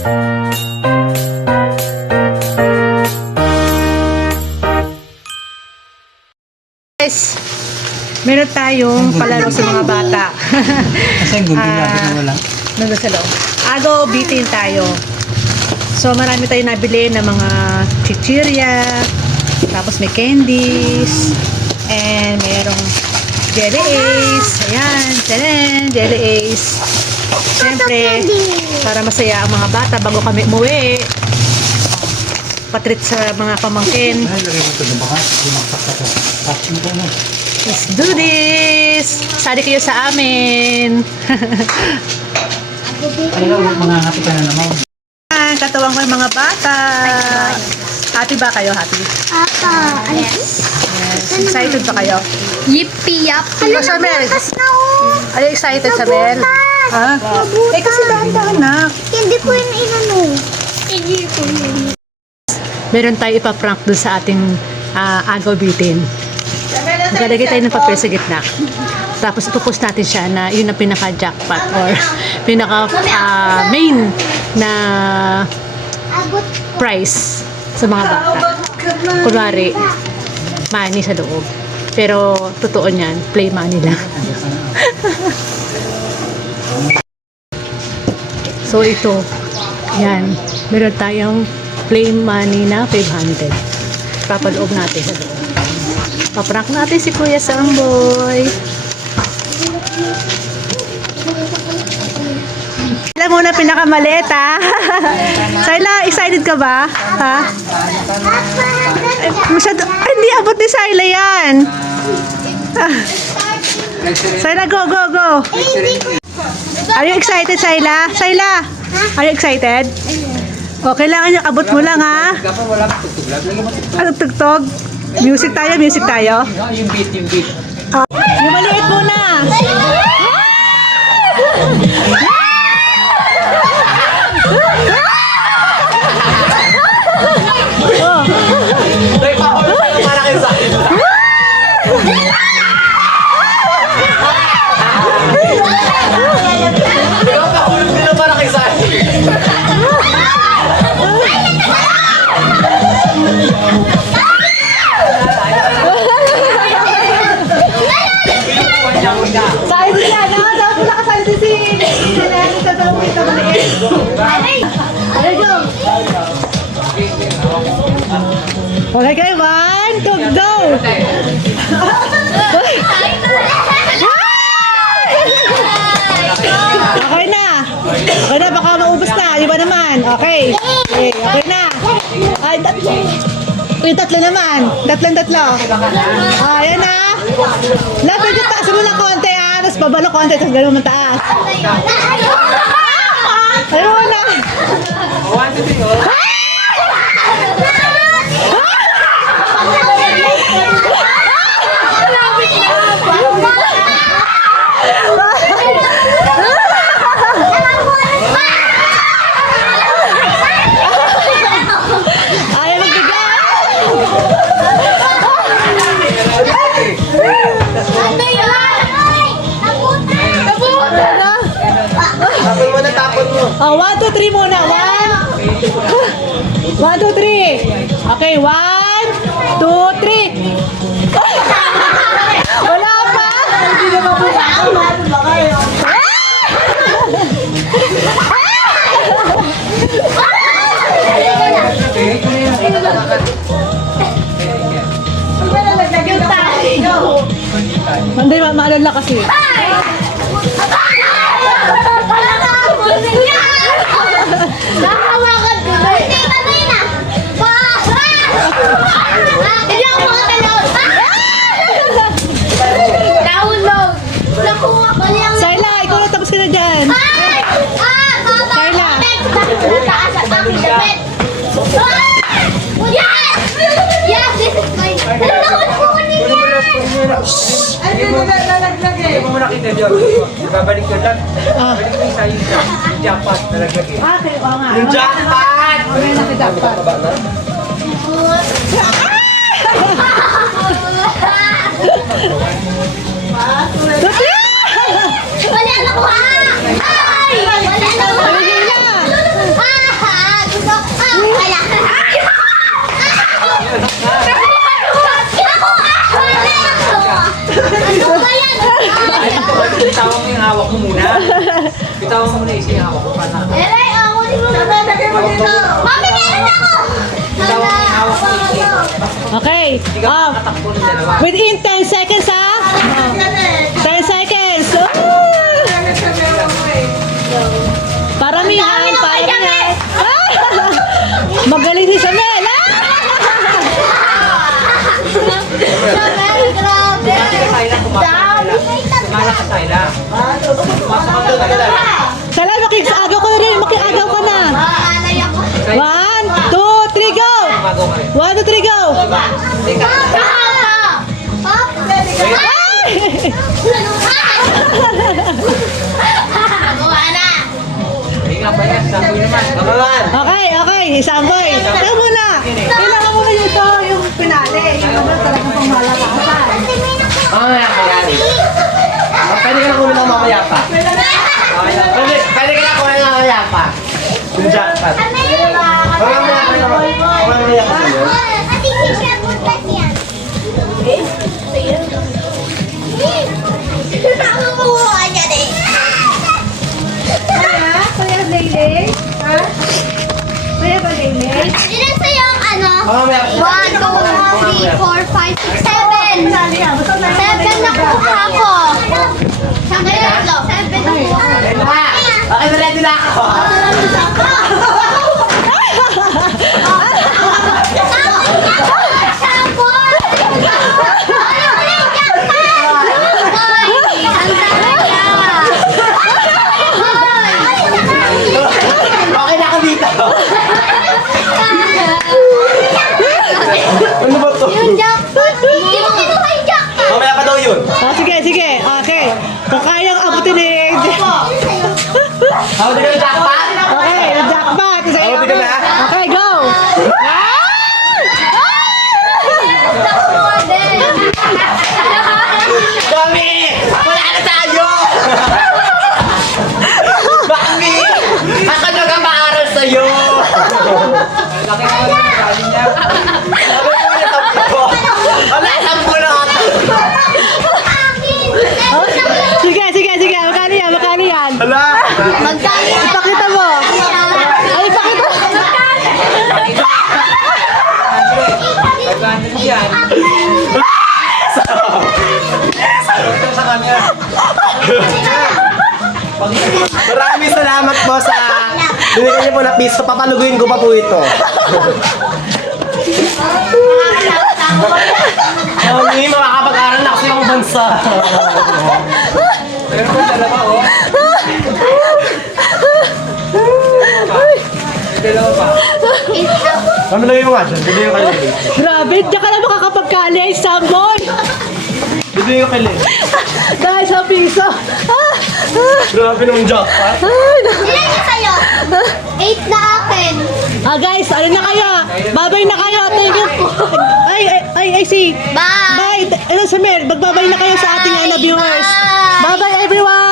Guys, meron tayong palaro sa mga bata. Kasi ang gunting natin na wala. Nandun sa loob. Agaw, bitin tayo. So, marami tayong nabili ng mga chichirya, tapos may candies, and merong jelly ace. Ayan, tadaan, jelly ace. Siyempre, para masaya ang mga bata bago kami umuwi. Patreat sa mga pamangkin. Ay, lagay mo ito na baka. Bumaksak ka ito. Touch mo ko mo. Let's do this! Sali kayo sa amin! Ay, manghahati ka na naman. Katawan ko yung mga bata. Happy ba kayo? Happy? Apa, Yes. Excited ba kayo? Yippee yap. Oh, Samel. Are you excited, Samel? Ha? Eh, kasi dahan-dahan na. Hindi ko yun inano. Hindi ko yun. Meron tayo ipaprank dun sa ating agaw bitin. Maglalagay tayo ng papel sa gitna. Tapos ipopost natin siya na yun ang pinaka-jackpot or pinaka-main na Agot. prize sa mga bata. Kunwari, money sa loob. Pero totoo niyan, play money lang. So ito, yan, meron tayong play money na 500. Papaloob natin sa loob. Paprank natin si Kuya Samboy. Alam mo na pinakamaliit ha. Sayla, excited ka ba? Ha? Ay, masyado, ay, hindi abot ni Sayla yan. Sayla, go, go, go. Are you excited, Sayla? Sayla, are you excited? O, kailangan yung abot mo lang ha. Anong tugtog? Music tayo, music tayo. Yung beat, yung beat. Yung maliit muna. Sali na, dapat mo nakasali si Nanay sa daw mo ito maliit. Alay, go! Okay kayo, 1, 2, go! Okay na! Okay na, baka maubos na. Iba naman. Okay. Okay na. Ay, yung tatlo naman. Tatlo. Ayan na. Lapit yung taas mo ng konti ha. Tapos babalo konti. Tapos gano'n mo taas. Ayun na. Ayaw magbigay. Tapon mo na, tapon mo. Oh, 1, 2, 3 muna. 1, 2, 3. Okay, 1, 2, 3. Wala pa. Hindi na mabuka. Hindi, maalala kasi. Nakahawakan ko na. Hindi, tanay na. Hindi ako makatalon. Download. Nakuha ko lang. Sayla, ikaw na tapos ka na dyan. Carla. Nataas at aking damit. Yes! Yes, this is mine. Nalawad ko niya. Hindi mo muna kita dyan. Babalik ko lang. Babalik ko yung sa'yo dyan. Yung jackpot nalaglag eh. Okay, oo nga. Yung jackpot! Okay, naka-jackpot. Baba na? Wala na ko ha! Ay! Wala na ko ha! Ano ba yan? Ay, ito ba? Bitawan mo yung hawak mo muna. Bitawan mo muna yung hawak mo para. Eray, ako din mo. Mami, meron ako! Bitawan mo yung hawak mo yung Okay. Hindi ka makatakbo ng dalawa. Within 10 seconds, ha? 10 seconds. Paramihan, paramihan. Magaling si Samel, ha? Grabe! Kumala ka Sayla. Pumasok ka doon. Sala, makiagaw ka na rin. Makiagaw ka na. 1, 2, 3, go! Gumagaw ka rin. 1, 2, 3, go! Hindi ka. Hindi nga ba yan? Sabi naman. Kamalan. Okay, okay. Isamboy. Ikaw muna. Kailangan mo na yung pinali. Yung naman talagang pangmalakasan. Mamaya ka yan. Pwede ka na kunin ng mamaya pa. Pwede ka na kunin ng mamaya pa. Yung jackpot. Mamaya ka sa'yo. Kuya Lele? Ha? Kuya ba Lele? Ilan sa'yo ang ano? Mamaya ka. 1, 2, 3, 4, 5, 6, 7. 7 na kuha ko. 7 na kuha ko. Okay, ready na ako. Okay na ako dito. Ano ba to? Yung jackpot. Hindi mo kinuha yung jackpot. Mamaya pa daw yun. Oh, sige, sige. Okay. Kung kayang abutin ni... Hawag ka ng jackpot. Okay, yung jackpot. Hawag ka na. Okay, go! Mami! Wala na tayo! Mami! Ako nag-aaral sa'yo! Laki ka naman. Galing niya. Sabi mo na sampo. Wala, sampo na ako. Sige, sige, sige. Makali yan, makali yan. Wala! Ipakita mo. Ay, ipakita mo. 500 yan. Sabi ko sa kanya. Maraming salamat po sa binigyan niyo po na piso. Papaluguin ko pa po ito. Mami, makakapag-aral na kasi yung bansa. Pero kung dalawa, oh. Dalawa pa. Mami, lagay mo nga dyan. Bigyan ko kay Lily. Grabe, diyan ka na makakapagkali. Samboy. Bigyan ko kay Lily. Dahil sa piso. Grabe nung jackpot. Ilan yung sa'yo? 8 na akin. Guys, ano na kayo? Babay na kayo. Thank you. I see. Bye! Bye. Ano, Samel, magbabay na kayo sa ating viewers. Bye-bye, everyone.